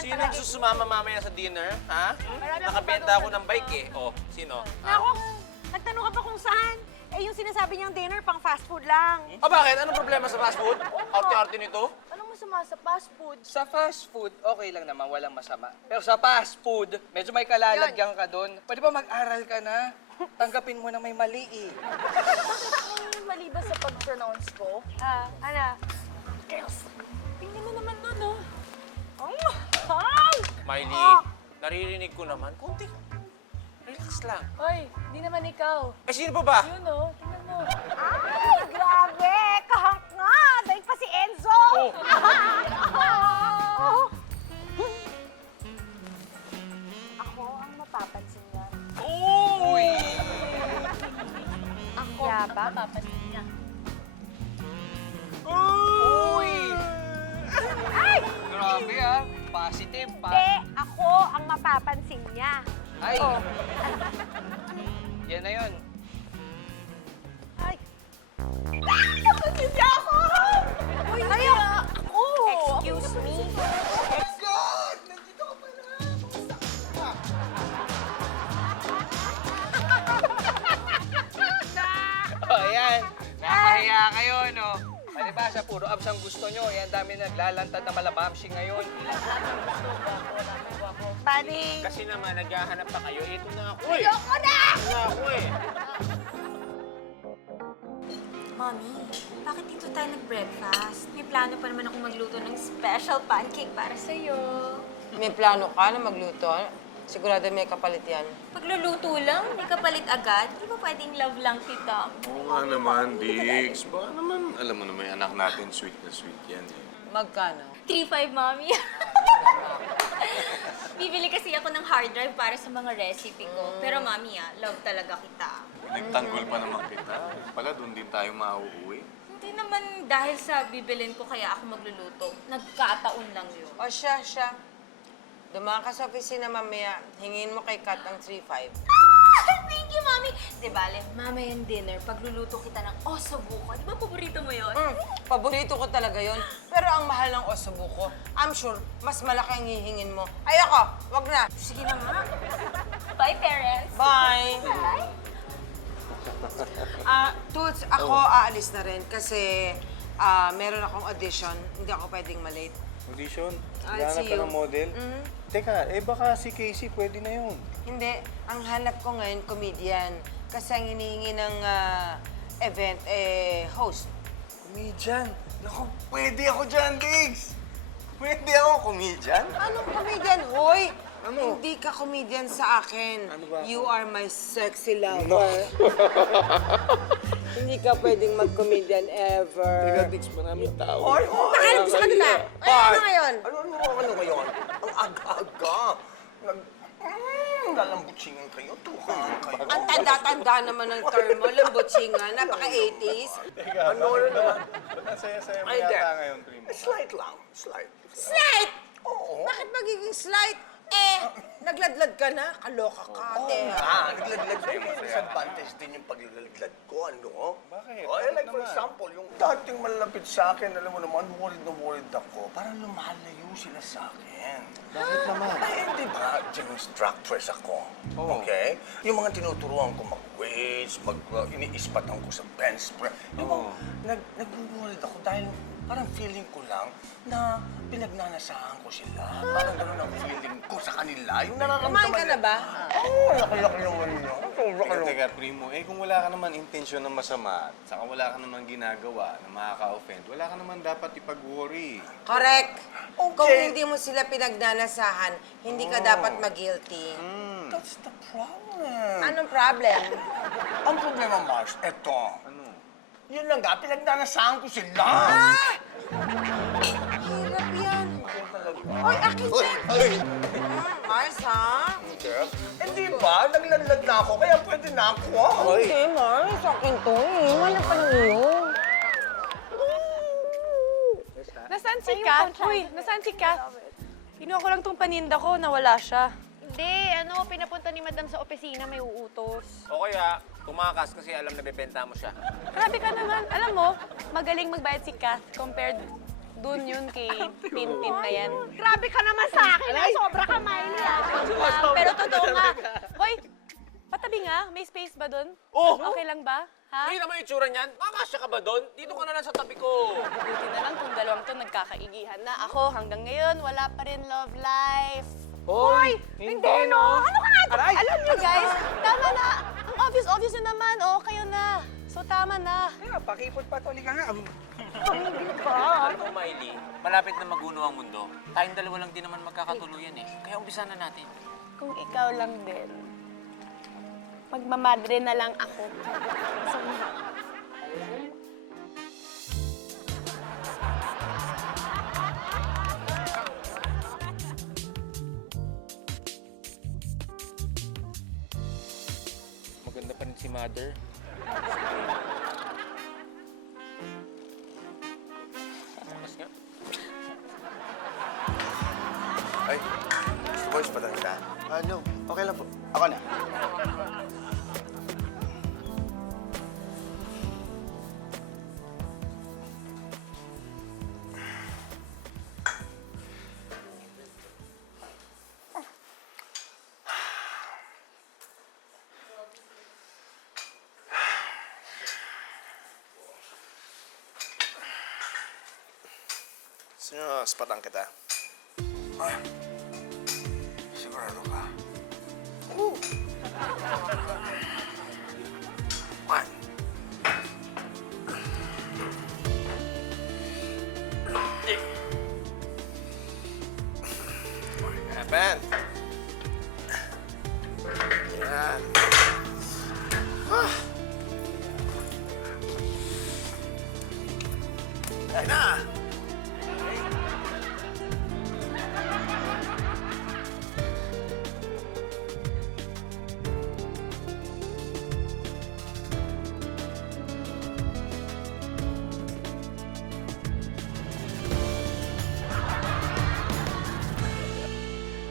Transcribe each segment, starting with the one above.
Sino gusto sumama mamaya sa dinner, ha? Nakabenta ako ng bike eh. Oh, sino? Naku, nagtanong ka pa kung saan? Eh, yung sinasabi niyang dinner, pang fast food lang. Oh, bakit? Anong problema sa fast food? Arte-arte nito? Anong masama sa fast food? Sa fast food, okay lang naman, walang masama. Pero sa fast food, medyo may kalalagyan ka doon. Pwede ba mag-aral ka na? Tanggapin mo na may mali eh. Bakit mali ba sa pag-pronounce ko? Ana? Girls, tingnan mo naman nun, no? Ang mahal! Miley, naririnig ko naman. Kunti. Relax lang. Hoy, di naman ikaw. Eh, sino pa ba? Yun, no? Tingnan mo. Ay, grabe! Kahang nga! Dahil pa si Enzo! Ako ang mapapansin niya. Uy! Ako, Yabang? mapapansin niya. Uy! Grabe ah, positive pa. Hindi, ako ang mapapansin niya. Ay, Oh. yan na yun. Ay! Napansin niya ako! Uy, ayaw! Ako! Excuse me? O, ayan. Nakahiya kayo, no? Palibasa, puro abs ang gusto nyo. Yan, dami naglalantad na malabamsi ngayon. Buddy! Kasi naman, naghahanap pa kayo. Ito na ako eh. Ayoko na! Ito na ako eh. Mommy, bakit dito tayo nag-breakfast? May plano pa naman akong magluto ng special pancake para sa'yo. May plano ka na magluto? Sigurado may kapalit yan. Pagluluto lang, hindi ka palit agad. Di ba pwedeng love lang kita? Oo nga naman, Diggs. Baka naman, alam mo naman, anak natin, sweet na sweet yan eh. Magkano? 3-5, Mommy. Bibili kasi ako ng hard drive para sa mga recipe ko. Pero, Mommy, love talaga kita. Nagtanggol pa naman kita. Pala, doon din tayo mauuwi. Hindi naman dahil sa bibilin ko kaya ako magluluto. Nagkataon lang yun. O siya. Dumaan ka sa opisina mamaya, hingin mo kay Kat ang 3-5. Thank you, Mommy! Di bale, mamayang dinner, pagluluto kita ng osobuco. Di ba paborito mo yun? Paborito ko talaga yon. Pero ang mahal ng osobuco, I'm sure, mas malaki ang hihingin mo. Ayoko, wag na. Sige na nga. Bye, parents! Bye! Toots, ako aalis na rin kasi meron akong audition. Hindi ako pwedeng malate. Audition? I'll Hanap see ka you. ng model? Teka, baka si Casey pwede na yun. Hindi. Ang hanap ko ngayon, comedian. Kasi ang hinihingi ng event, host. Comedian? Naku, pwede ako dyan, Diggs! Pwede ako comedian? Anong comedian? Hoy! Ano? Hindi ka comedian sa akin. Ano ba ako? You are my sexy lover. Hindi ka pwedeng mag-comedian ever. Teka, Diggs, maraming tao. Nakalap ko sa kanila. Ay, ano ngayon? Ano ngayon? Ang aga-aga. Lalambutsingan kayo, tuhan kayo. Ang tanda-tanda naman ng term mo, lambutsingan. Napaka-80s. Teka, ano naman? Ang saya-saya mo Ay, yata hindi. ngayon, Primo. Slight lang. Slight. Slight! Oo. Bakit magiging slight? Nagladlad ka na. Kaloka ka, te. Nagladlad ko. May disadvantage din yung pagladlad ko, ano? Bakit? Oh, Bakit like for naman? example, yung dating malalapit sa akin, alam mo naman, worried na worried ako. Parang lumalayo sila sa akin. Bakit naman? Ay, di ba, gym instructors ako. Oo. Okay? Yung mga tinuturuan ko mag-weights, iniispatan ko sa bench press. Yung Oo. nag-worried ako dahil parang feeling ko lang na pinagnanasahan ko sila. Parang gano'n ang feeling ko sa kanila. Yung nararamdaman Kumain ka na ba? Oo, laki-laki naman yun. Teka, Primo, kung wala ka naman intensyon na masama, saka wala ka naman ginagawa na makaka-offend, wala ka naman dapat ipag-worry. Correct. Okay. Kung hindi mo sila pinagnanasahan, hindi ka dapat mag-guilty. That's the problem. Anong problem? Ang problema, Mars, eto. Ano? Yun lang nga, pinagnanasahan ko sila. Hirap yan. Oy, akin yan. Mars, ha? Eh di ba, nagladlad na ako, kaya pwede na ako. Hindi, Mars. Akin to eh. Wala pa niyo. Nasaan si Kat? Uy, nasaan si Kat? Kinuha ko lang tong paninda ko, nawala siya. Hindi, pinapunta ni Madam sa opisina, may uutos. O kaya, tumakas kasi alam na bebenta mo siya. Grabe ka naman. Alam mo, magaling magbayad si Kat compared Dun yun kay Tintin na yan. Grabe ka naman sa akin, ah. Sobra ka, Miley, ah. Pero totoo nga. Hoy, patabi nga. May space ba dun? Oh! Okay lang ba? Ha? Hindi naman yung itsura niyan. Makakasya ka ba doon? Dito ka na lang sa tabi ko. Buti na lang kung dalawang to nagkakaigihan na. Ako hanggang ngayon, wala pa rin love life. Hoy! Hindi, no? Ano ka nga? Aray! Alam nyo guys, tama na. Ang obvious na naman. Oh, kayo na. So tama na. Pakipot pa to. Liga nga. Ano, Miley? Malapit na maguno ang mundo. Tayong dalawa lang din naman magkakatuluyan eh. Kaya umpisa na natin. Kung ikaw lang din, magmamadre na lang ako. Maganda pa rin si Mother. Mas nga. Ay, gusto boys, patang ka? No, okay lang po. Ako na. Gusto nyo spatang kita? Ay, sigurado ka? Oo. One. What happened? Yan. Ah. Ay na!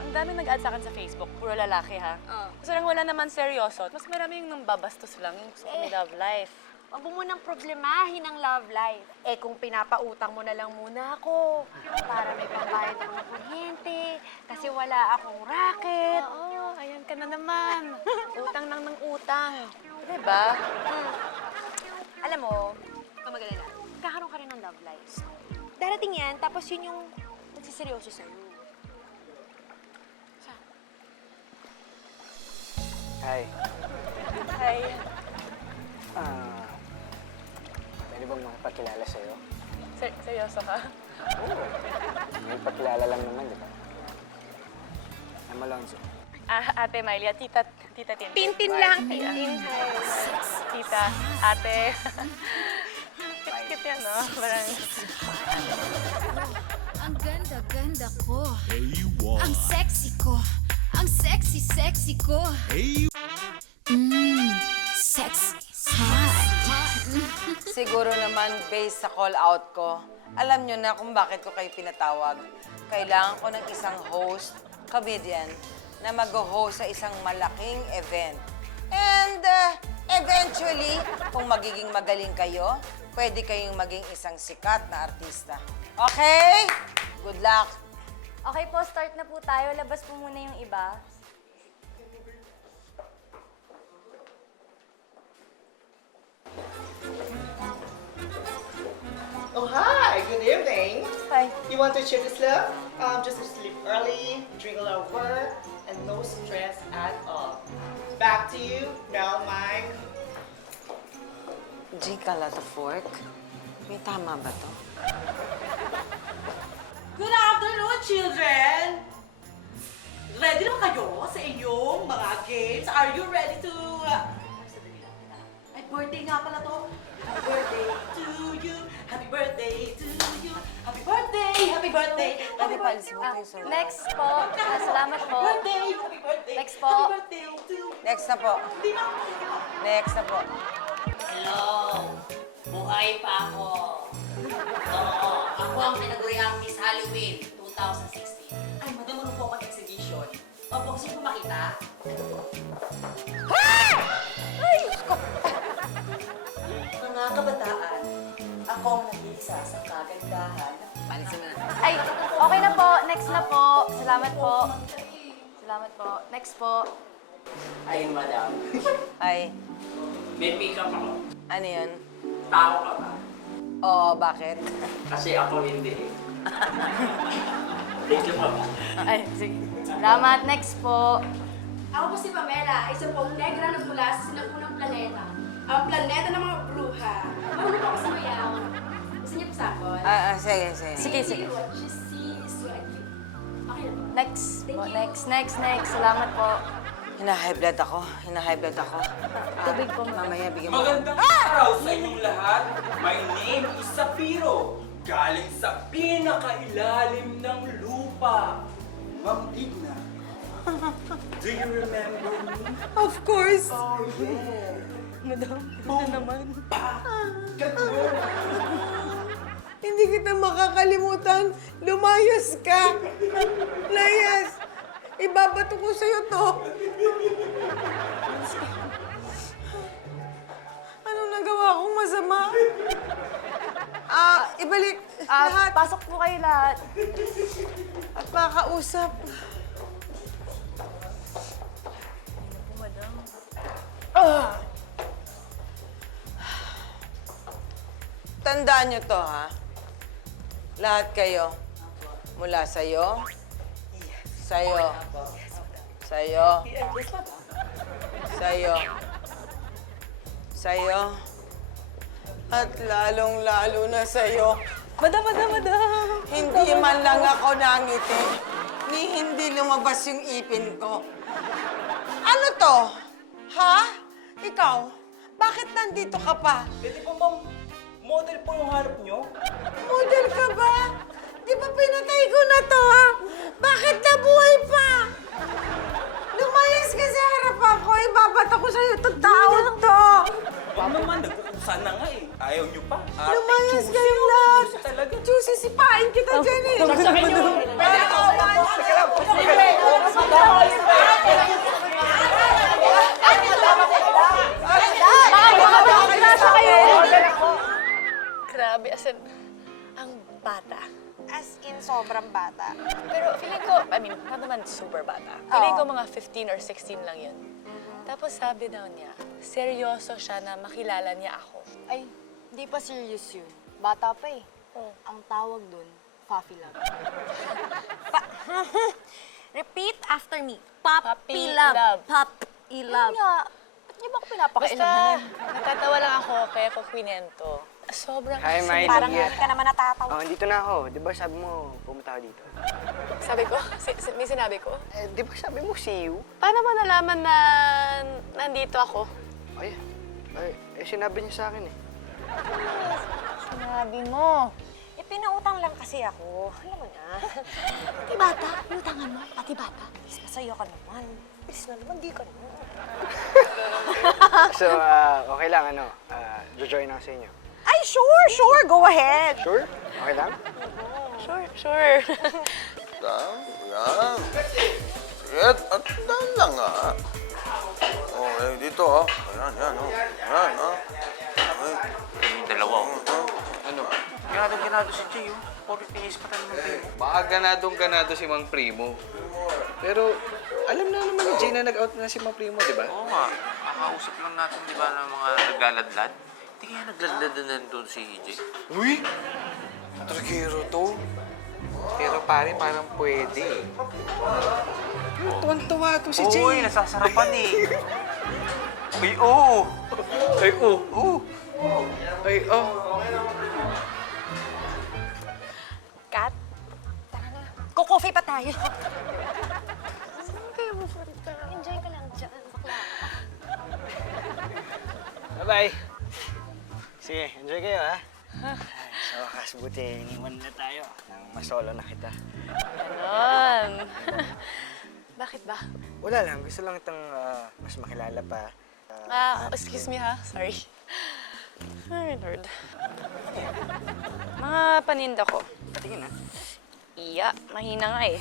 Ang dami nag-add sa akin sa Facebook. Puro lalaki, ha? Gusto lang wala naman seryoso. At mas marami yung nambabastos lang yung gusto ko may love life. Huwag mo munang problemahin ang love life. Eh, kung pinapautang mo na lang muna ako para may pambayad ako ng kuryente, kasi wala akong racket. Oo, ayan ka na naman. Utang lang ng utang. Diba? Alam mo, huwag ka mag-alala. Kakaroon ka rin ng love life. Darating yan, tapos yun yung nagsiseryoso sa'yo. Hi. Hi. Pwede bang makipagkilala sa'yo? Seryoso ka? May pagkilala lang naman, di ba? I'm Alonzo. Ate Miley, tita Tintin. Tintin lang, Hi, Tintin. Tita, ate. Cute yan, no? Parang... Ang ganda-ganda ko. Ang sexy ko. Ang sexy ko. Sexy. Hot. Siguro naman based sa call out ko, alam nyo na kung bakit ko kayo pinatawag. Kailangan ko ng isang host, comedian, na mag-host sa isang malaking event. And eventually, kung magiging magaling kayo, pwede kayong maging isang sikat na artista. Okay? Good luck! Okay po, start na po tayo. Labas po muna yung iba. Oh, hi. Good evening. Hi. You want to chill slow? Just sleep early, drink a lot of water, and no stress at all. Back to you. Now, Mike. G. Fork, may tama ba to? Good afternoon, children. Ready na kayo sa inyong mga games? Are you ready to... Sandali lang. Ay, birthday nga pala to. Happy birthday to you. Happy birthday to you. Happy birthday, happy birthday. Pwede pa alisin mo tayo sa Next po. Salamat po. Birthday, happy birthday. Next po. Happy birthday to... Next na po. Hindi na. Next na po. Hello! Buhay pa ako. Oo, ako ang pinaguriang Miss Halloween 2016. Ay, madam, ano po ang exhibition? Opo, gusto ko makita. Mga kabataan, ako ang nag-iisa sa kagandahan Palisin mo na. Ay, okay na po. Next na po. Salamat po. Salamat po. Next po. Ay, madam. Ay, May pick up ako. ano yun? Tao ka ba? Oo, bakit? Kasi ako hindi. Thank you po. Ay, sige. Salamat. Next po. Ako po si Pamela, isa pong negra na mula sa sinapunang planeta. Ang planeta ng mga bruha. Mauna po ako sa mayaw. Gusto niyo po sample? Sige, sige. Sige, sige. What you see is what you... Okay na po. Next po. Next. Salamat po. Hina-high blood ako. Hina-high blood ako. Tubig po. Mamaya, bigyan mo. Magandang araw sa inyong lahat. My name is Sapiro. Galing sa pinakailalim ng lupa. Ma'am Digna. Do you remember me? Of course. Oh, yeah. Madam, Boom. naman. Ganun. Hindi kita makakalimutan. Lumayas ka. Layas. Ibabato ko sa'yo to. Anong nagawa kong masama? Ibalik lahat. Pasok po kayo lahat. At makausap. Tandaan nyo to, ha? Lahat kayo. Mula sa'yo, sa'yo, sa'yo, sa'yo, sa'yo, at lalong-lalo na sa'yo. Madam. Hindi man lang ako nangiti, ni hindi lumabas yung ipin ko. Ano to? Ha? Ikaw? Bakit nandito ka pa? Pwede po, ma'am. Model po yung hanap nyo? Model ka ba? Di ba pinatay ko na to, ha? Bakit nabuhay pa? Lumayas ka sa harapan ko, ibabat ako sa'yo itong taon to. Huwag naman, nagkukusan na nga eh. Ayaw nyo pa. Lumayas kayong lahat. Talaga. Juicy, sipain kita dyan eh. Grabe, as in, ang bata. As in, sobrang bata. Pero feeling ko, I mean, not naman super bata. Feeling ko mga 15 or 16 lang yun. Tapos sabi daw niya, seryoso siya na makilala niya ako. Ay, hindi pa serious yun. Bata pa eh. Ang tawag dun, Puppy Love. Repeat after me. Puppy Love. Puppy Love. Nga, Ba't niyo ba basta, pinapakailangan? natatawa lang ako kaya ko kwento. Sobrang Hi, Miley. Parang hindi ka naman natatawa. Oh, dito na ako. Di ba sabi mo, pumunta ako dito? Sabi ko, may sinabi ko. Di ba sabi mo, see you? Paano mo nalaman na nandito ako? Ay, sinabi niya sa akin eh. Sinabi mo. Eh, pinautang lang kasi ako. Alam mo na. Pati bata, inutangan mo. Pati bata. Please, masaya ka naman. Please na naman, di ka naman. So, okay lang, jojoin ako sa inyo. Ay, sure. Go ahead. Sure? Okay lang? Sure. Yan. Sige, at daan lang ah. Oh, dito ah. Yan, oh. Yan, ah. Yung dalawa, oh. Ano? Ganado si Jay, oh. Puro tingis pa tayo ng primo. Baka ganadong-ganado si Mang Primo. Pero alam na naman ni Jay na nag-out na si Mang Primo, di ba? Oo nga. Kakausap lang natin, di ba, ng mga naglaladlad? Hindi kaya nagladlad na doon si Jay? Uy! Tragero to. Pero pare, parang pwede. Tuwan-tuwa to si Jay. Uy, nasasarapan eh. Ay, oo. Ay, oh. Ay, oh. Kat, tara na. Kukofi pa tayo. Saan kayo mo ka? Enjoy ka lang dyan. Bakla. Bye-bye. Sige, enjoy kayo, ha? Sa wakas, buti iniwan na tayo nang masolo na kita. Ganon. Bakit ba? Wala lang, gusto lang itong mas makilala pa. Excuse me ha. Sorry. Ay, Lord. Mga paninda ko. Patingin, ha? Iya, mahina nga eh.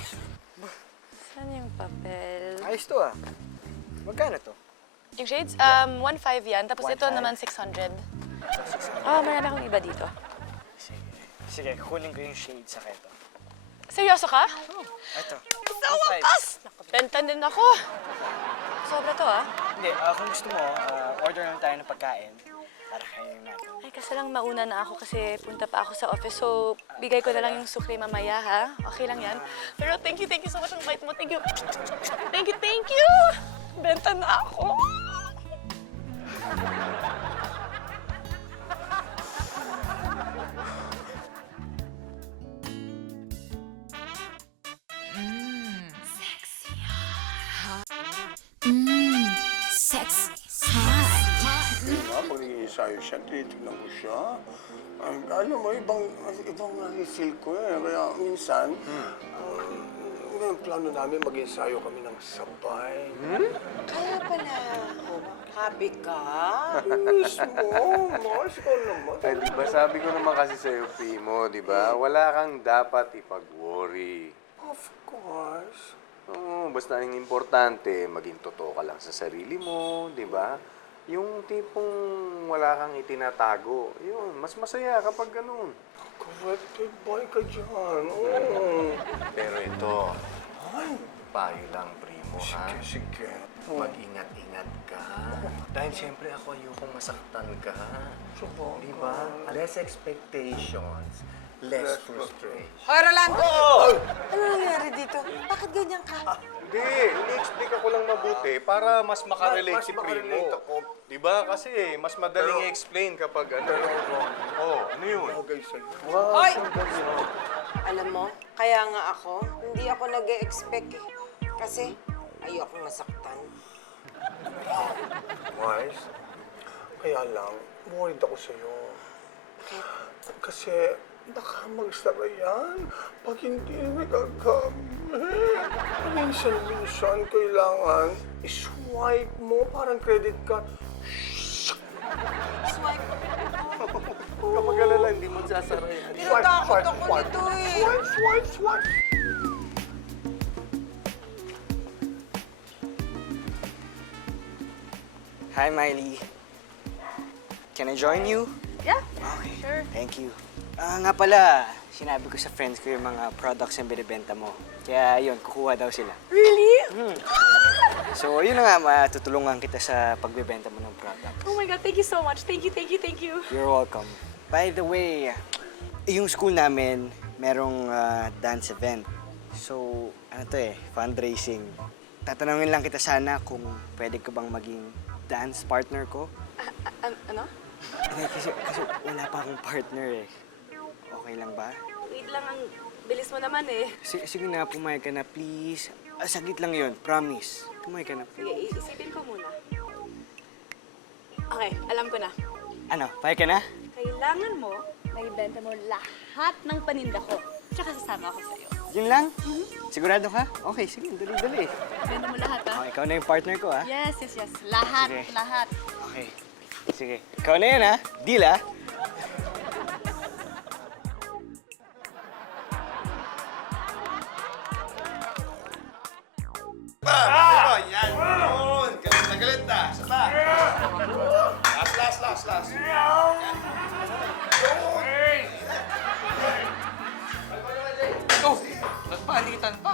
Saan yung papel? Ayos to, ha? Magkano to? Yung shades, 1.5 yan. Tapos ito 1.5? naman 600. Oh, marami akong iba dito. Sige. Sige, kukunin ko yung shade sa keto. Seryoso ka? Ito. Sa wakas! Nakabenta din ako. Sobra to, ah. Hindi, kung gusto mo, order lang tayo ng pagkain para kainin natin. Ay, kasi lang mauna na ako kasi punta pa ako sa office. So, bigay ko na lang yung sukli mamaya, ha? Okay lang yan? Pero thank you so much. Ang bait mo. Thank you. Thank you. Benta na ako. Sexy. Diba? Pag nag-iisayo siya, tinitignan ko siya. Ay, alam mo, ibang feel ko eh. Kaya minsan, yung plano namin, mag-iisayo kami ng sabay. Kaya pala, happy ka? Mismo, Mars, ikaw naman. Ay, di ba sabi ko naman kasi sa'yo, Primo, di ba? Wala kang dapat ipag-worry. Of course. Oo, basta ang importante, maging totoo ka lang sa sarili mo, di ba? Yung tipong wala kang itinatago, yun, mas masaya kapag ganun. Corrected boy ka dyan. Oo. Pero ito, payo lang, Primo, ha? Sige. Mag-ingat-ingat ka. Dahil siyempre ako ayokong masaktan ka. Di ba? Less expectations, less frustration. Hoy, Rolando! Ano nangyari dito? Bakit ganyan ka? Hindi, ini-explain ako lang mabuti para mas makarelate si Primo. makarelate ako. Di ba? Kasi mas madaling i-explain kapag ano. Oh, ano yun? Okay sa'yo. Hoy! Alam mo, kaya nga ako, hindi ako nag-e-expect eh. Kasi ayokong masaktan. Mars, kaya lang, worried ako sa'yo. Kasi baka magsara yan pag hindi nagagamit. Minsan kailangan i-swipe mo parang credit card. Swipe. Kapag alala, hindi mo sasara yan. Tinatakot ako nito eh. Swipe. Hi, Miley. Can I join you? Yeah, Okay. sure. Thank you. Nga pala, sinabi ko sa friends ko yung mga products na binibenta mo. Kaya yun, kukuha daw sila. Really? So, yun na nga, matutulungan kita sa pagbibenta mo ng product. Oh my God, thank you so much. Thank you. You're welcome. By the way, yung school namin, merong dance event. So, ano to fundraising. Tatanungin lang kita sana kung pwede ka bang maging dance partner ko. Ano? Kasi wala pa akong partner eh. Okay lang ba? Wait lang, ang bilis mo naman eh. Sige na, pumayag ka na, please. Saglit lang yun, promise. Pumayag ka na, Sige, please. isipin ko muna. Okay, alam ko na. Ano, payag ka na? Kailangan mo na ibenta mo lahat ng paninda ko. Tsaka sasama ako sa'yo. Yun lang? Sigurado ka? Okay, sige, dali-dali. Ibenta mo lahat, ha? Okay, ikaw na yung partner ko, ha? Yes. Lahat, Sige. lahat. Okay. Sige, ikaw na yun, ha? Deal, ha? Yan! Yun! Galit na galit na! Saba! Last! Oh, nagpalitan pa.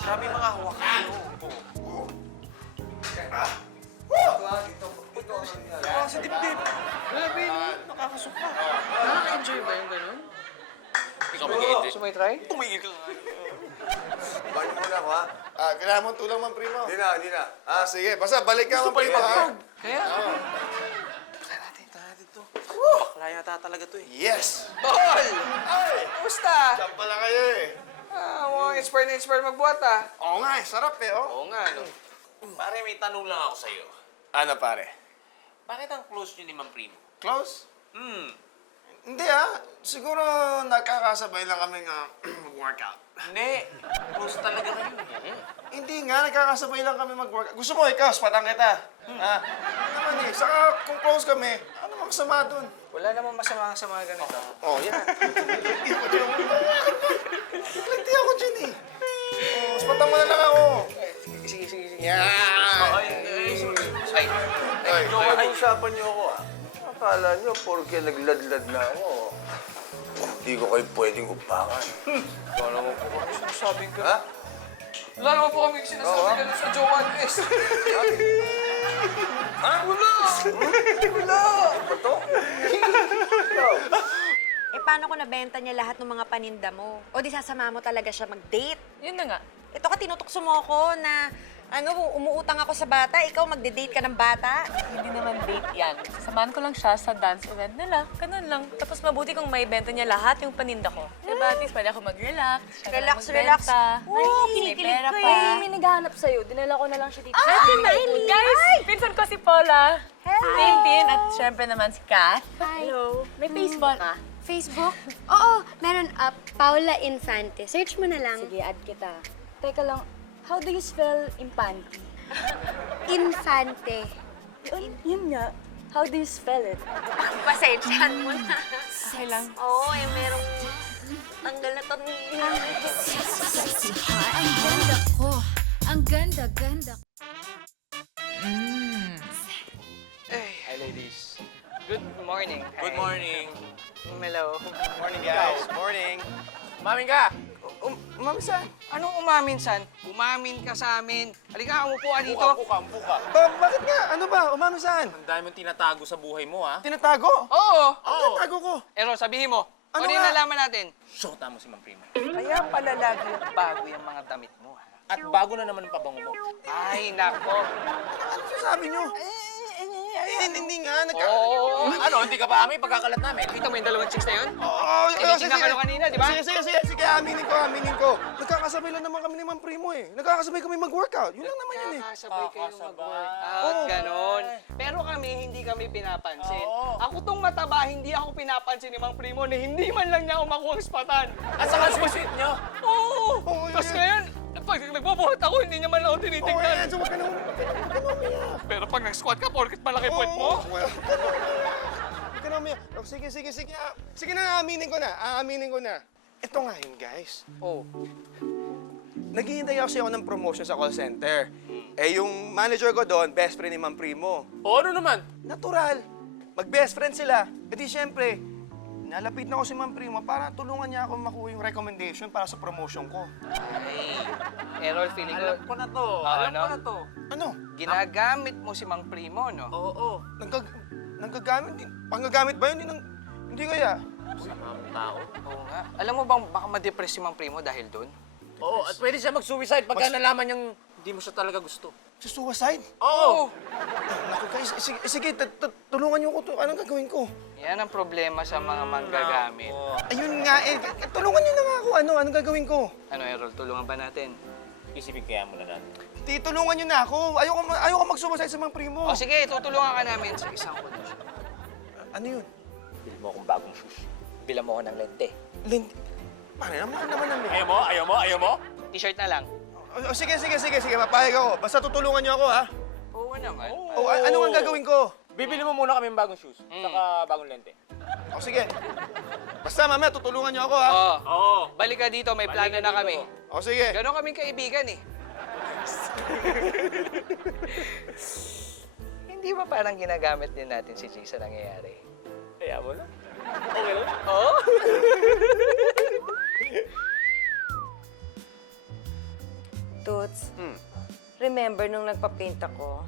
Sabi mga hawakan. Sa dibdib. Grabe, no? Nakakasuka. Nakaka-enjoy ba yung ganun? Ikaw mag-i-enjoy. Gusto mo i-try? Tumigil ka nga. Balik muna ako, ha? Kailangan mo tulang man, Primo. Hindi na. Sige. Basta balik ka man, Primo, ha? Kaya? Try natin to. Bakla yata talaga to eh. Yes! Tol! Ay! Kumusta? Saan pala kayo, eh? Mukhang inspired magbuhat ah. Oo nga, sarap, eh, oh. Oo nga, no? Pare, may tanong lang ako sa'yo. Ano, pare? Bakit ang close nyo ni Mang Primo? Close? Hindi, siguro nagkakasabay lang kami nga mag-workout. Hindi. Close talaga kayo. Hindi nga, nagkakasabay lang kami mag-workout. Gusto mo, ikaw, spatang kita. Ano naman eh, saka kung close kami, ano mang masama dun? Wala namang masama sa mga ganito. Oh, yan. Reflecti ako dyan. Reflecti ako dyan eh. Oh, spatang mo na lang ako. Sige. Yan! Ay, Ay, usapan niyo ako, Akala nyo, porke nagladlad na ako, hindi ko kayo pwedeng upakan. Wala naman po kami sinasabing Ha? Wala naman po kami sinasabing ganun sa Jowa S. Ha? Wala! Wala! Bato? Eh, paano kung nabenta niya lahat ng mga paninda mo? O di sasama mo talaga siya mag-date? Yun na nga. Ito ka, tinutukso mo ako na, umuutang ako sa bata, ikaw magde-date ka ng bata? Hindi naman date yan. Sasamahan ko lang siya sa dance event nila. Ganun lang. Tapos mabuti kung may benta niya lahat yung paninda ko. Diba? At least pwede ako mag-relax. Siya na lang Relax, relax. magbenta. Oo, May kinikilig pera ko pa. eh. May naghahanap sa'yo. Dinala ko na lang siya dito. Ate Miley! Guys, pinsan ko si Paula. Tintin at syempre naman si Kat. Hello. May Facebook ka? Facebook? Oo, meron Paula Infante. Search mo na lang. Sige, add kita. Teka lang, how do you spell infante? Infante. Yun nga. How do you spell it? Pasensyahan mo na. Okay lang. Oo, eh, merong tanggal na tornilyo. Sexy hot. Ang ganda ko. Ang ganda-ganda ko. Hi, ladies. Good morning. Good morning. Hello. Morning, guys. Morning. Umamin ka! Umamin saan? Anong umamin saan? Umamin ka sa amin. Halika, umupo ka dito. Ampo ka. Bakit nga? Ano ba? Umami saan? Ang dami mong tinatago sa buhay mo, ha? Tinatago? Oo. Ano tinatago ko? Ero, sabihin mo. Ano Ano yung nga? nalaman natin? Shota mo si Mang Primo. Kaya pala lagi bago yung mga damit mo, ha? At bago na naman ang pabango mo. Ay, nako. Ano sasabi nyo? Hindi nga. Oo. Ano, hindi ka pa amin pagkakalat namin? Kita mo yung dalawang chicks na yun? Oo, Tinitingnan ka nung kanina, di ba? Sige, aminin ko. Nagkakasabay lang naman kami ni Ma'am Primo eh. Nagkakasabay kami mag-workout. Yun lang naman yun eh. Kakasabay kayo mag-workout, ganon. Pero kami, hindi kami pinapansin. Ako tong mataba, hindi ako pinapansin ni Mang Primo na hindi man lang niya ako makuha ang spatan. At saka sweet nyo. Oo! Oo, Tapos yun. ngayon, pag nagbubuhat ako, hindi niya man ako Oo, tinitignan. yan. So, wag ka na umiyak. Pero pag nag-squat ka, porket malaki puwet mo. Huwag ka na umiyak. Oh, sige. Sige na, aaminin ko na. Ito nga yun, guys. Oh. Naghihintay ako ng promotion sa call center. Eh, yung manager ko doon, best friend ni Ma'am Primo. O ano naman? Natural. Mag-best friend sila. E di syempre, nalapit na ako si Ma'am Primo para tulungan niya ako makuha yung recommendation para sa promotion ko. Ay, Errol, feeling ko. Alam ko na to. Alam ko na to. Ano? Ginagamit mo si Mang Primo, no? Oo. Nanggagamit din. Panggagamit ba yun? Hindi kaya. Sama mong tao. Oo nga. Alam mo bang baka ma-depress si Mang Primo dahil doon? Oo, at pwede siya mag-suicide pagka nalaman niyang hindi mo siya talaga gusto. Sa suicide? Oo! Naku guys, sige, tulungan niyo ko to. Anong gagawin ko? Yan ang problema sa mga manggagamit. Ayun nga eh. Tulungan niyo na nga ako. Anong gagawin ko? Ano, Errol, tulungan ba natin? Isipin kaya muna natin. Tulungan niyo na ako. Ayoko mag-suicide sa Mang Primo. O sige, tutulungan ka namin sa isang kondisyon. Ano yun? Bili mo akong bagong shoes. Bila mo ako ng lente. Lente. Pare, naman naman. Ayaw mo? T-shirt na lang. O, sige. Papayag ako. Basta tutulungan niyo ako, ha? Oo naman. O, ano ang gagawin ko? Bibili mo muna kami ng bagong shoes. Saka bagong lente. O, sige. Basta mamaya tutulungan niyo ako, ha? Oo. Balik ka dito, may plano na kami. O, sige. Ganon kaming kaibigan eh. Hindi ba parang ginagamit din natin si G sa nangyayari? Kaya mo na. Okay lang? Oo. Toots, remember nung nagpa-paint ako?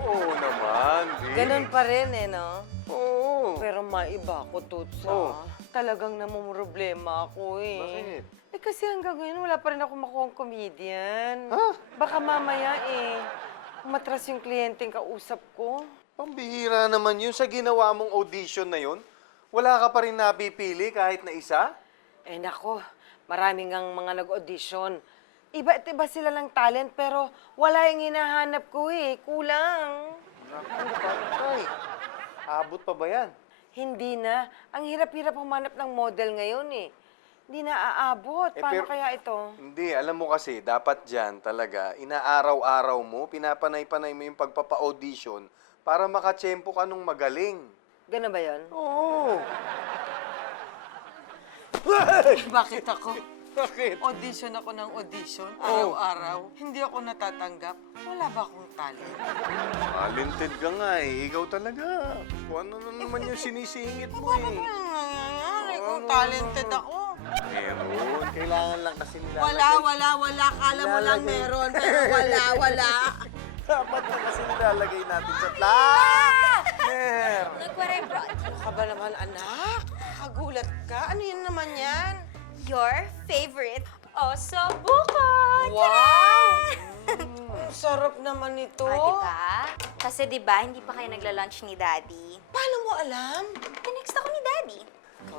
Oo naman, di. Ganun pa rin eh, no? Oo. Pero maiba ako, Toots, Oh. Talagang namumroblema ako eh. Bakit? Eh kasi hanggang ngayon, wala pa rin ako makuha ang comedian. Ha? Baka mamaya umatras yung kliyenteng kausap ko. Pambihira naman yun sa ginawa mong audition na yun. Wala ka pa rin napipili kahit na isa? Eh nako, maraming ang mga nag-audition. Iba't iba sila lang talent, pero wala yung hinahanap ko eh. Kulang. Ay, abot pa ba yan? Hindi na. Ang hirap-hirap humanap ng model ngayon eh. Hindi na aabot. Paano pero- kaya ito? Hindi, alam mo kasi, dapat dyan talaga, inaaraw-araw mo, pinapanay-panay mo yung pagpapa-audition para makatsyempo ka nung magaling. Gano'n ba yan? Oo. Bakit ako? Bakit? Audition ako ng audition, araw-araw. Hindi ako natatanggap. Wala ba akong talent? Talented ka nga eh. Ikaw talaga. Kung ano na naman yung sinisingit mo eh. Kung talented ako. Meron. Kailangan lang kasi nila. Wala. Kala mo lang meron, pero wala. Dapat na kasi nilalagay natin sa planner. Ano ka ba naman, anak? Kagulat ka? Ano yun naman yan? Your favorite osobuco! Wow! Sarap naman ito. Diba? Kasi diba, hindi pa kayo nagla-lunch ni Daddy. Paano mo alam? Tinext ako ni Daddy.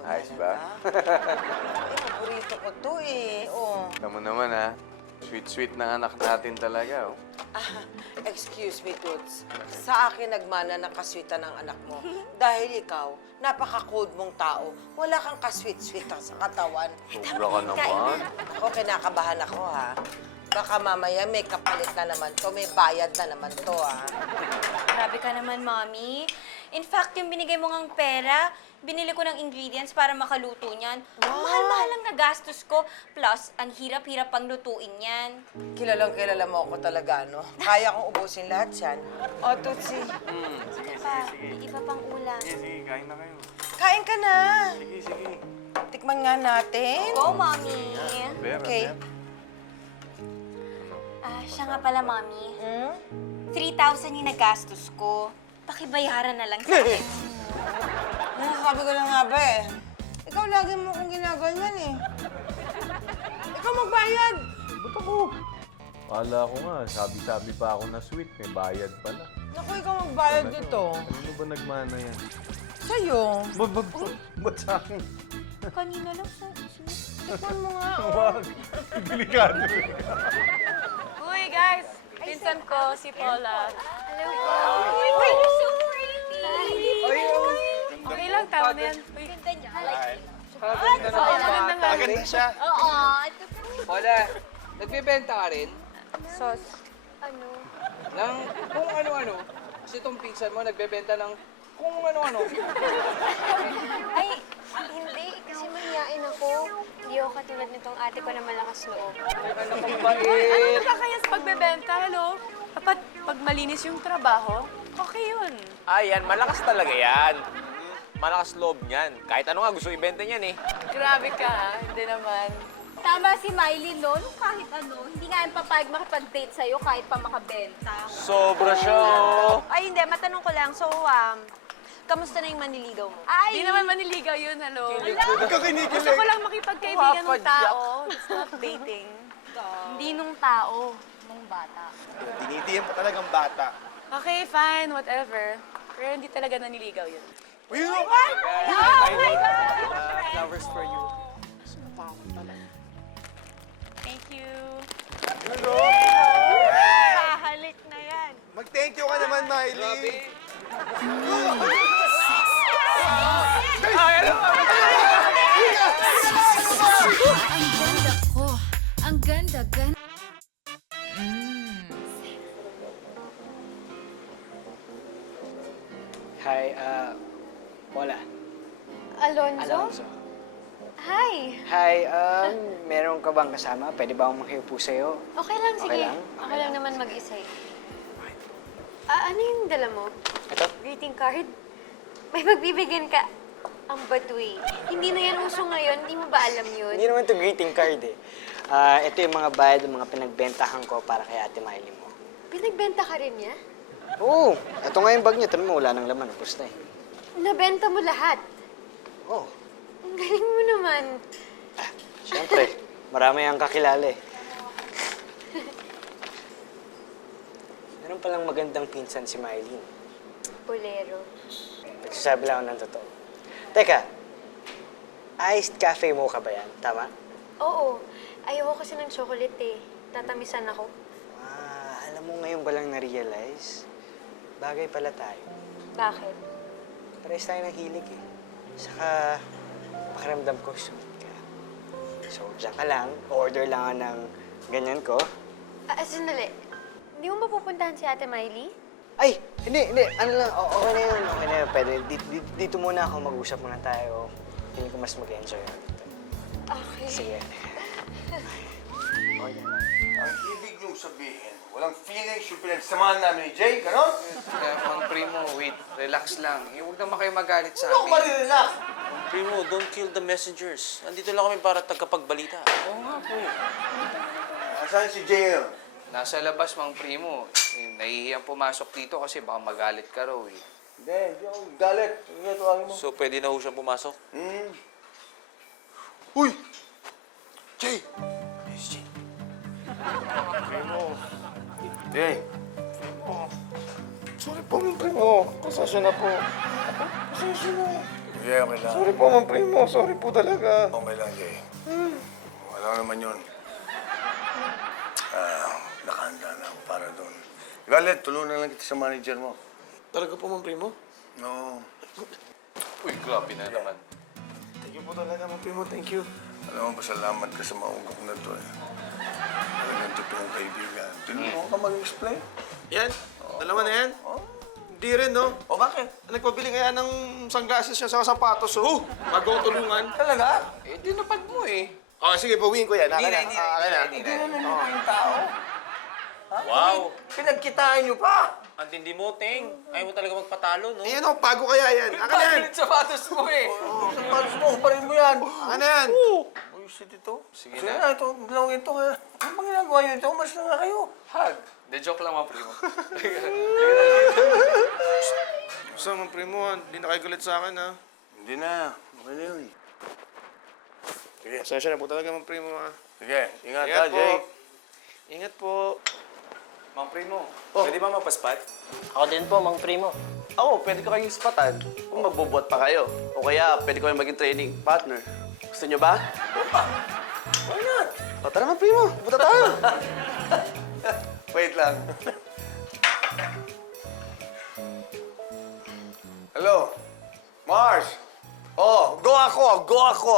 Ayos ba? Paborito ko to eh. Oh. Tama naman ha. Sweet-sweet na anak natin talaga. Oh. Excuse me, Toots. Sa akin nagmana ng kaswitan ng anak mo. Dahil ikaw, napaka-cold mong tao. Wala kang kasweet-sweet sa katawan. Sobra ka naman. Ako, kinakabahan ako, ha? Baka mamaya may kapalit na naman to, may bayad na naman to, ha? Grabe ka naman, Mommy. In fact, yung binigay mo ngang pera, binili ko ng ingredients para makaluto niyan. Ang mahal-mahal lang na gastos ko. Plus, ang hirap-hirap pang lutuin yan. Kilalang-kilala mo ako talaga, no? Kaya kong ubusin lahat yan. O, Tootsie. Sige. May iba pang ulam. Sige, kain na kayo. Kain ka na. Sige. Tikman nga natin. Go, Mommy. Okay. Siya nga pala, Mommy. 3,000 yung nagastos ko. Pakibayaran na lang sa akin. Sabi ko na nga ba eh. Ikaw lagi mo kong ginaganyan eh. Ikaw magbayad. Ba't ako? Kala ko nga, sabi-sabi pa ako na sweet. May bayad pala. Naku, ikaw magbayad dito. Ano ba nagmana yan? Sa'yo. Ba't sa akin? Kanina lang sa... Tikman mo nga. Wag. Delikado. Uy, guys! Pinsan ko, si Paula. Hello po. Uy, you're so pretty! Okay lang, tama na yan. Uy, Ganda niya. I like it. maganda nga. Maganda siya. Oo. Paula, nagbebenta ka rin? Sauce. Ano? Ng kung ano-ano. Kasi itong pinsan mo nagbebenta ng kung ano-ano. Ay, hindi. Kasi mahihain ako. Hindi ako katulad nitong ate ko na malakas loob. Ano kang Ano bait? ba kaya sa pagbebenta? Hello? Dapat pag malinis yung trabaho, okay yun. Ayan, malakas talaga yan. Malakas loob niyan. Kahit ano nga gusto ibenta niyan eh. Grabe ka, hindi naman. Tama si Miley, no? Nung kahit ano, hindi nga yung papayag makipag-date sa'yo kahit pa makabenta. Sobra siya, oh. Ay, hindi. Matanong ko lang. So, kamusta na yung manliligaw mo? Hindi naman maniligaw yun, hello. Ikaw kinikilig. Gusto ko lang makipagkaibigan ng tao. It's not dating. Hindi nung tao, nung bata. Dinidiyan pa talagang bata. Okay, fine, whatever. Pero hindi talaga naniligaw yun. Uy, Oh my God! flowers for you. Thank you. Kahalik na yan. Mag-thank you ka naman, Miley. Ang ganda ko. Ang ganda. Hi, Paula. Alonzo? Hi. Hi, meron ka bang kasama? Pwede ba akong makiupo sa'yo? Okay lang, sige. lang? Okay lang naman mag-isa eh. Ano yung dala mo? Ito? Greeting card? May magbibigyan ka. Ang batuy. Hindi na yan uso ngayon. Hindi mo ba alam yun? Hindi naman to greeting card eh. Ito yung mga bayad ng mga pinagbentahan ko para kay Ate Miley mo. Pinagbenta ka rin niya? Oo, ito nga yung bag niya. Tanong mo, wala nang laman. Ubus na eh. Nabenta mo lahat? Oo. Ang galing mo naman. Siyempre, marami ang kakilala eh. Meron palang magandang pinsan si Miley. Bolero. Nagsasabi lang ako ng totoo. Teka, iced cafe mocha ba yan? Tama? Oo. Ayoko kasi ng chocolate eh. Tatamisan ako. Alam mo ngayon ba lang na-realize? Bagay pala tayo. Bakit? Parehas tayo ng hilig eh. Saka, pakiramdam ko, sweet ka. So, dyan ka lang, order lang ka ng ganyan ko. Sandali. Hindi mo mapupuntahan si Ate Miley? Ay, hindi. Ano lang, okay na yun. Okay na yun. Pwede, dito muna ako, mag-usap muna tayo. Hindi ko mas mag-enjoy ako dito. Okay. Sige. Ang ibig niyong sabihin, walang feelings yung pinagsamahan namin ni Jay, ganon? Mang Primo, wait. Relax lang. Huwag naman kayo magalit sa Ano amin. marirelax? Primo, don't kill the messengers. Andito lang kami para tagapagbalita. Oo nga po. Asan si Jay ngayon? Nasa labas, Mang Primo. Nahihiyang pumasok dito kasi baka magalit ka raw eh. Hindi ako galit. Sige, tuwagin mo. So, pwede na ho siyang pumasok? Uy! Jay! Yes, Jay. Primo. Jay! Primo. Sorry po, Mang Primo. Pasensya na po. Pasensya na. Okay, okay lang. Sorry po, Mang Primo. Sorry po talaga. Okay lang, Jay. Wala naman yun. Nakahanda na ako para doon. Galit, tulungan lang kita sa manager mo. Talaga po, Mang Primo? No. Uy, grabe na naman. Thank you po talaga, Mang Primo. Thank you. Alam mo, pasalamat ka sa maungkok na to eh. Talagang totoong kaibigan. Tinulungan ka mag-explain. Yan. Dalawa na yan. Hindi rin, no? O bakit? Nagpabili kaya ng sunglasses niya sa sapatos, oh. Magtutulungan. Talaga? Eh, dinapad mo eh. Okay, sige, bawiin ko yan. Hindi na. Hindi na naman yung tao. Wow! Pinagkitaan niyo pa. Ang tindi mo, Ting. Ayaw mo talaga magpatalo, no? Ayan, oh. Bago kaya yan. Aka na yan. Bakit sapatos mo eh? Sapatos mo, pa rin mo yan. Aka na yan. Uy, sit ito. Sige Sige na. na, ito. Bilawin ito. Ano bang ginagawa niyo ito? Mas na nga kayo. Hug. De joke lang, Mang Primo. Basta, Mang Primo, hindi na kayo galit sa akin, ha? Hindi na. Okay na yun. Sige, pasensya na po talaga, Mang Primo, ha? Sige, ingat Ingat ka, po. Jay. Ingat po. Mang Primo, pwede ba mapaspat? Ako din po, Mang Primo. Ako, pwede ko kayong spatan kung magbubuhat pa kayo. O kaya, pwede ko kayong maging training partner. Gusto nyo ba? Why not? O, tara Mang Primo, buta tayo. Wait lang. Hello? Mars? Oh, go ako! Go ako!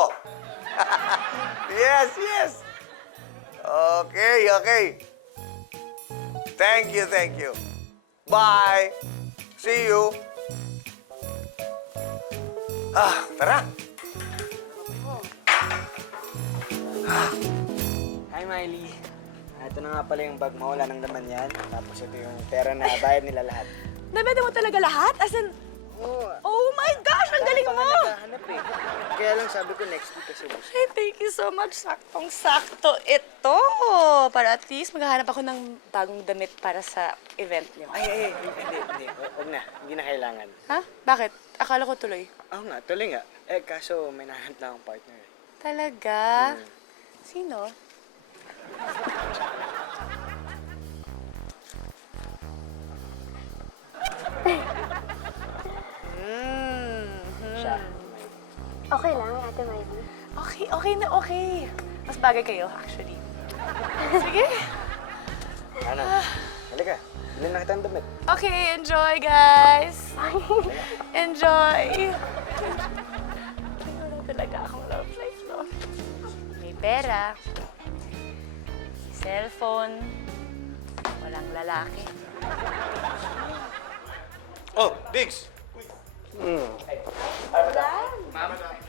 Yes, yes! Okay, okay. Thank you, thank you. Bye! See you! Tara! Hi, Miley. Ito na nga pala yung bag mo. Wala nang laman yan. Tapos ito yung pera na bayad nila lahat. Nabenta mo talaga lahat? As in, oh my gosh, ang galing mo! Hanap eh. Kaya lang sabi ko next week kasi gusto. Hey, thank you so much. Saktong-sakto ito. Para at least maghahanap ako ng bagong damit para sa event niyo. Ay, hindi. Huwag na. Hindi na kailangan. Ha? Bakit? Akala ko tuloy. Oo nga, tuloy nga. Eh, kaso may nahanap na akong partner. Talaga? Sino? Okay lang, Ate Miley. Okay na okay. Mas bagay kayo, actually. Sige. Ano? Halika. Bilhin na kita ng damit. Okay, enjoy, guys. Enjoy. Wala talaga akong love life, no? May pera. Cellphone. Walang lalaki. Oh, Diggs!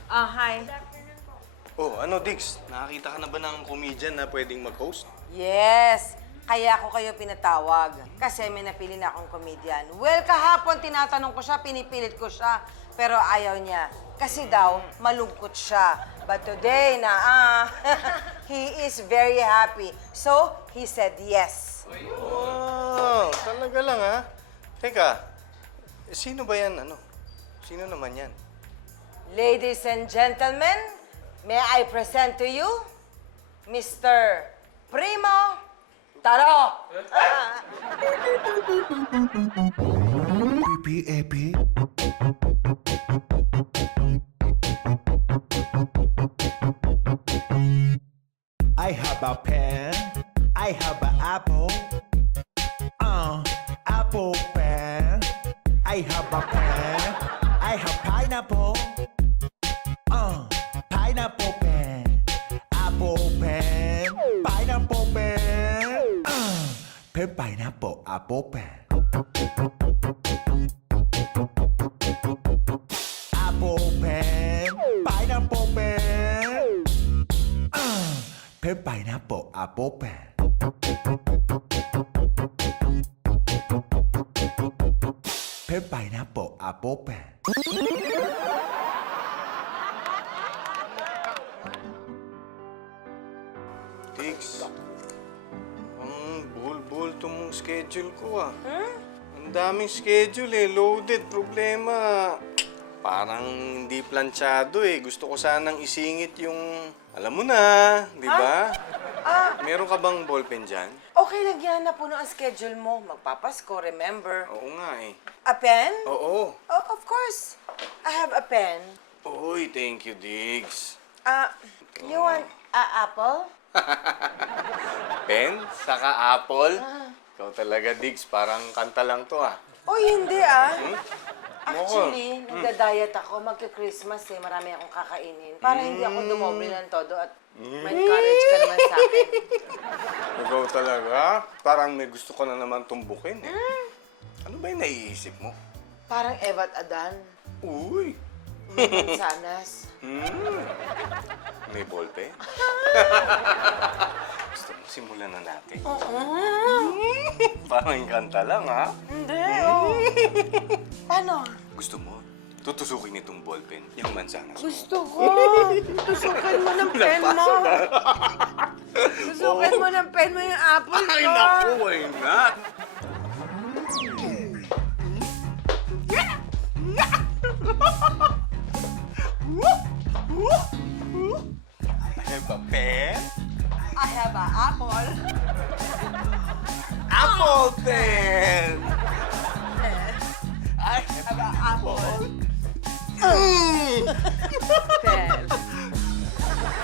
Hi. Oh, ano, Diggs? Nakakita ka na ba ng comedian na pwedeng mag-host? Yes. Kaya ako kayo pinatawag. Kasi may napili na akong comedian. Well, kahapon tinatanong ko siya, pinipilit ko siya. Pero ayaw niya. Kasi daw, malungkot siya. But today he is very happy. So, he said yes. Oh, talaga lang, ha? Teka, sino ba yan, Sino naman yan? Ladies and gentlemen, may I present to you, Mr. Primo Taro. Epi. I have a pen. I have an apple. Apple pen. I have a pen. I have pineapple. Pineapple pen. Apple pen. Pineapple pen. Pen pineapple apple pen. Apple pen. Pineapple pen. pen pineapple apple pen. Pen pineapple apple pen. Tix, ang bull-bull mong schedule ko ah. Ang daming schedule eh, loaded, problema. Parang hindi planchado eh. Gusto ko sanang isingit yung, alam mo na, di ba? Meron ka bang ballpen dyan? Okay lang yan, napuno ang schedule mo. Magpapasko, remember? Oo nga eh. A pen? Oo. Oh, of course. I have a pen. Uy, thank you, Diggs. You want a apple? Pen? Saka apple? Ikaw talaga, Diggs. Parang kanta lang to ah. Oh, hindi ah. Moko. Actually, nagda-diet ako. Magka-Christmas eh. Marami akong kakainin. Para hindi ako dumoble ng todo at may courage ka naman sa akin. Ikaw talaga? Parang may gusto ka na naman tumbukin eh. Ano ba yung naiisip mo? Parang Eva at Adan. Uy! May mansanas. May ballpen? Gusto mo simulan na natin? Parang kanta lang ha? Hindi, oh. Paano? Gusto mo? Tutusukin itong ballpen, yung mansanas. Gusto ko. Tusukin mo ng pen mo. Tusukin mo ng pen mo yung apple ko. Ay, naku, why not? I have a pen. I have an apple. Apple pen! I have an apple. Pen.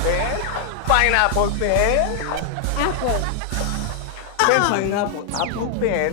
Pen? Pineapple pen? Apple. Pen, pineapple, apple pen.